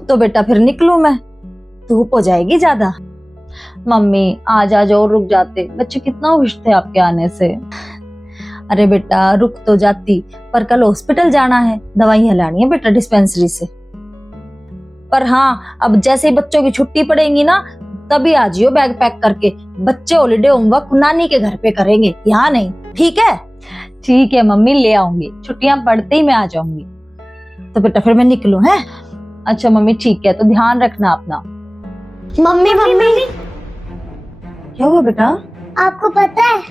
तो बेटा फिर निकलूं मैं, धूप हो जाएगी ज्यादा। मम्मी आज आ जाओ, रुक जाते, बच्चे कितना खुश थे आपके आने से। अरे बेटा रुक तो जाती, पर कल हॉस्पिटल जाना है, दवाइयां लानी है बेटा डिस्पेंसरी से। पर हाँ, अब जैसे ही बच्चों की छुट्टी पड़ेगी ना, तभी आ जियो बैग पैक करके। बच्चे हॉलीडे होमवर्क नानी के घर पे करेंगे, यहाँ नहीं, ठीक है? ठीक है मम्मी, ले आऊंगी, छुट्टियां पड़ते ही मैं आ जाऊंगी। तो बेटा फिर मैं निकलूं, है? अच्छा मम्मी ठीक है, तो ध्यान रखना अपना। मम्मी मम्मी क्या हुआ बेटा? आपको पता है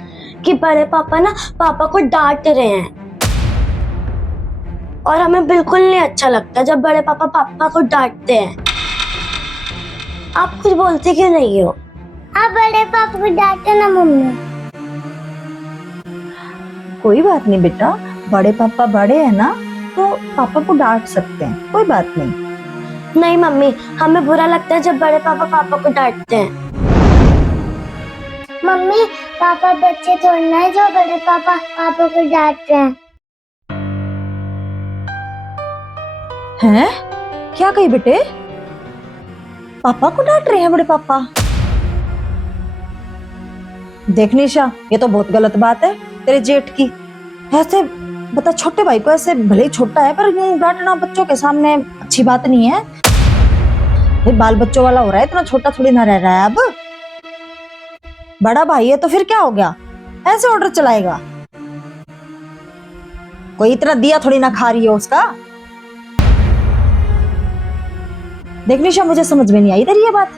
कि बड़े पापा ना पापा को डांट रहे हैं, और हमें बिल्कुल नहीं अच्छा लगता जब बड़े पापा पापा को डांटते हैं। आप कुछ बोलते क्यों नहीं हो? आप बड़े पापा को डांटे ना मम्मी। कोई बात नहीं बेटा, बड़े पापा बड़े हैं ना, तो पापा को डांट सकते हैं, कोई बात नहीं। नहीं मम्मी, हमें बुरा लगता है जब बड़े पापा पापा को डांटते हैं। मम्मी पापा बच्चे थोड़ी ना है जो बड़े पापा पापा को डांटते हैं। हैं? क्या कही बेटे? पापा को डांट रहे हैं बड़े पापा? देख निशा, ये तो बहुत गलत बात है तेरे जेठ की। ऐसे बता, छोटे भाई को ऐसे भले ही छोटा है पर डांटना बच्चों के सामने अच्छी बात नहीं है। ये बाल बच्चों वाला हो रहा है, इतना छोटा थोड़ी ना रह रहा है अब। बड़ा भाई है तो फिर क्या हो गया, ऐसे ऑर्डर चलाएगा? कोई इतना दिया थोड़ी ना खा रही है उसका। देख निशा, मुझे समझ में नहीं आई तेरी ये बात।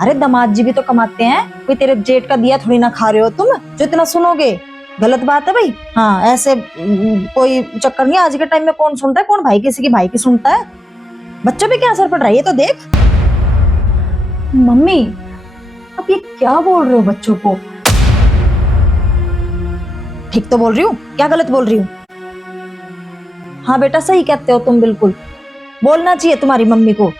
अरे दामाद जी भी तो कमाते हैं, कोई तेरे जेठ का दिया थोड़ी ना खा रहे हो तुम जो इतना सुनोगे। गलत बात है भाई। हाँ, ऐसे कोई चक्कर नहीं। आज के टाइम में कौन सुनता है, कौन भाई किसी की भाई की सुनता है? बच्चों पे क्या असर पड़ रहा है ये तो देख। मम्मी अब ये क्या बोल रहे हो बच्चों को? ठीक तो बोल रही हूँ, क्या गलत बोल रही हूँ? हाँ बेटा सही कहते हो तुम, बिल्कुल बोलना चाहिए तुम्हारी मम्मी को।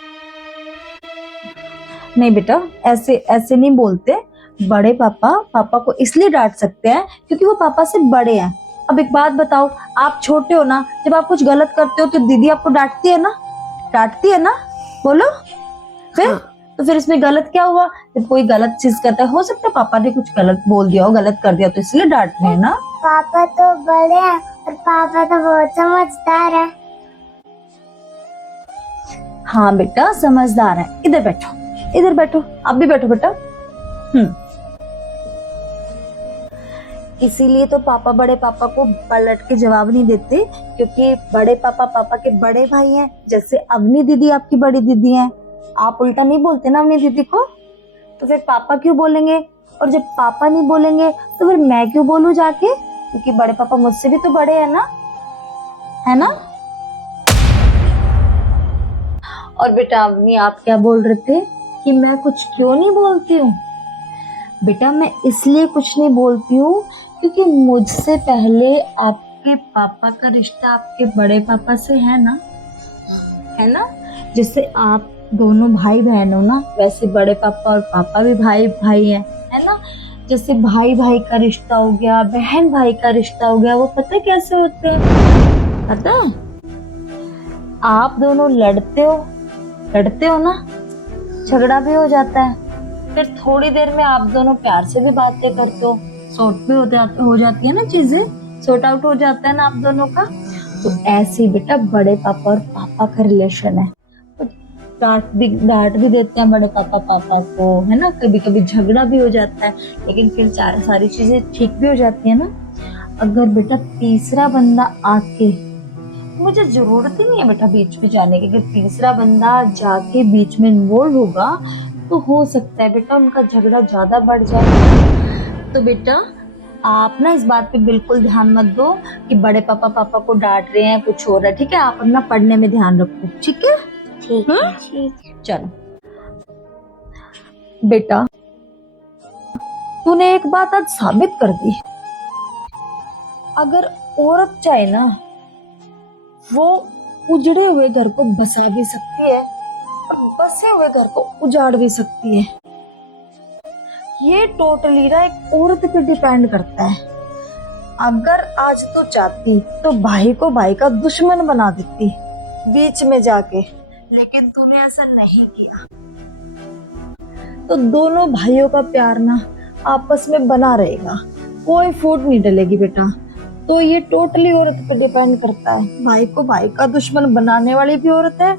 नहीं बेटा, ऐसे ऐसे नहीं बोलते। बड़े पापा पापा को इसलिए डांट सकते हैं क्योंकि वो पापा से बड़े हैं। अब एक बात बताओ, आप छोटे हो ना, जब आप कुछ गलत करते हो तो दीदी आपको डांटती है ना? डांटती है ना? बोलो फिर। तो फिर इसमें गलत क्या हुआ? जब कोई गलत चीज करता है, हो सकता है पापा ने कुछ गलत बोल दिया हो, गलत कर दिया, तो इसलिए डांट रहे हैं ना। पापा तो बड़े हैं और पापा तो बहुत समझदार है। हाँ बेटा समझदार है। इधर बैठो, इधर बैठो, आप भी बैठो बेटा। इसीलिए तो पापा बड़े पापा को पलट के जवाब नहीं देते, क्योंकि बड़े पापा पापा के बड़े भाई हैं। जैसे अवनी दीदी आपकी बड़ी दीदी हैं, आप उल्टा नहीं बोलते ना अवनी दीदी को, तो फिर पापा क्यों बोलेंगे? और जब पापा नहीं बोलेंगे तो फिर मैं क्यों बोलूं जाके? क्योंकि बड़े पापा मुझसे भी तो बड़े हैं ना, है ना? और बेटा अवनी, आप क्या बोल रहे थे कि मैं कुछ क्यों नहीं बोलती हूँ? बेटा मैं इसलिए कुछ नहीं बोलती हूँ क्योंकि मुझसे पहले आपके पापा का रिश्ता आपके बड़े पापा से है ना, है ना? जैसे आप दोनों भाई बहन हो ना, वैसे बड़े पापा और पापा भी भाई भाई हैं, है ना? जैसे भाई भाई का रिश्ता हो गया, बहन भाई का रिश्ता हो गया, वो पता है कैसे होते हैं? पता है? आप दोनों लड़ते हो ना, झगड़ा भी हो जाता है, फिर थोड़ी देर में आप दोनों प्यार से भी बातें करते हो, सॉर्ट भी हो जाती है ना, चीजें सॉर्ट आउट हो जाता है ना आप दोनों का। तो ऐसे ही बेटा बड़े पापा और पापा का रिलेशन है। तो डांट भी देते हैं बड़े पापा पापा को, है ना? कभी कभी झगड़ा भी हो जाता है, लेकिन फिर सारी चीजें ठीक भी हो जाती है ना। अगर बेटा तीसरा बंदा आके, मुझे जरूरत ही नहीं है बेटा बीच में जाने की, अगर तीसरा बंदा जाके बीच में इन्वॉल्व होगा तो हो सकता है बेटा उनका झगड़ा ज्यादा बढ़ जाए। तो बेटा आप ना इस बात पे बिल्कुल ध्यान मत दो कि बड़े पापा पापा को डांट रहे हैं, कुछ हो रहा है, ठीक है? आप अपना पढ़ने में ध्यान रखो, ठीक है? ठीक है ठीक। चलो बेटा, तूने एक बात आज साबित कर दी। अगर औरत चाहे ना, वो उजड़े हुए घर को बसा भी सकती है और बसे हुए घर को उजाड़ भी सकती है। ये टोटली ना एक औरत पे डिपेंड करता है। अगर आज तो चाहती तो भाई को भाई का दुश्मन बना देती बीच में जाके, लेकिन तूने ऐसा नहीं किया। तो दोनों भाइयों का प्यार ना आपस में बना रहेगा, कोई फूट नहीं डलेगी बेटा। तो ये टोटली औरत पे डिपेंड करता है। भाई को भाई का दुश्मन बनाने वाली भी औरत है,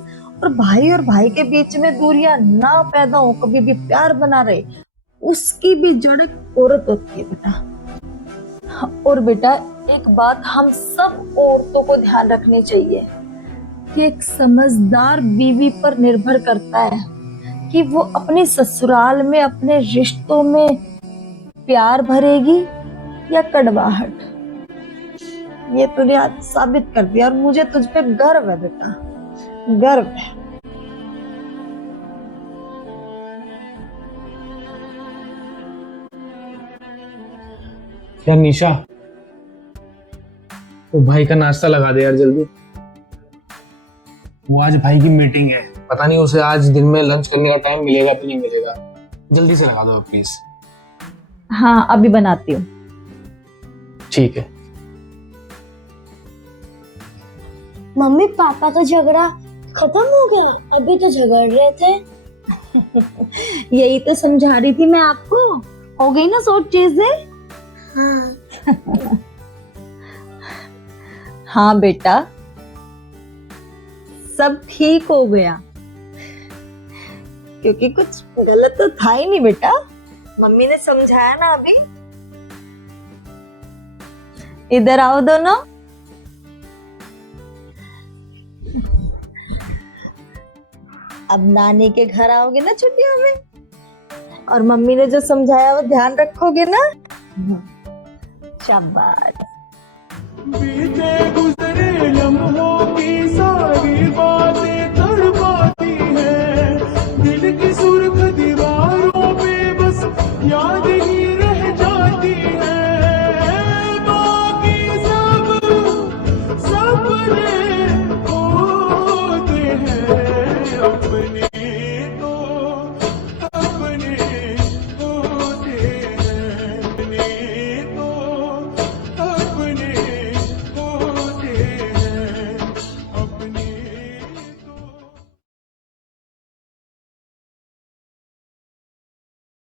और भाई के बीच में दूरियां ना पैदा हो, कभी भी प्यार बना रहे, उसकी भी जड़ एक औरत होती है बेटा। और बेटा एक बात हम सब औरतों को ध्यान रखनी चाहिए कि एक समझदार बीवी पर निर्भर करता है कि वो अपने ससुराल में अपने रिश्तों में प्यार भरेगी या कड़वाहट। ये तूने आज साबित कर दिया और मुझे तुझ पे गर्व है बेटा, गर्व है। यार निशा, तो भाई का नाश्ता लगा दे यार जल्दी। वो आज भाई की मीटिंग है, पता नहीं उसे आज दिन में लंच करने का टाइम मिलेगा कि नहीं मिलेगा। जल्दी से लगा दो प्लीज। हाँ अभी बनाती हूँ। ठीक है। मम्मी पापा का झगड़ा खत्म हो गया? अभी तो झगड़ रहे थे। यही तो समझा रही थी मैं आपको, हो गई ना सोच चीजें। हाँ। हाँ बेटा सब ठीक हो गया, क्योंकि कुछ गलत तो था ही नहीं बेटा, मम्मी ने समझाया ना अभी। इधर आओ दोनों। अब नानी के घर आओगे ना छुट्टियों में, और मम्मी ने जो समझाया वो ध्यान रखोगे ना। शाबाश। बीते गुजरे लम्हों की सारी बातें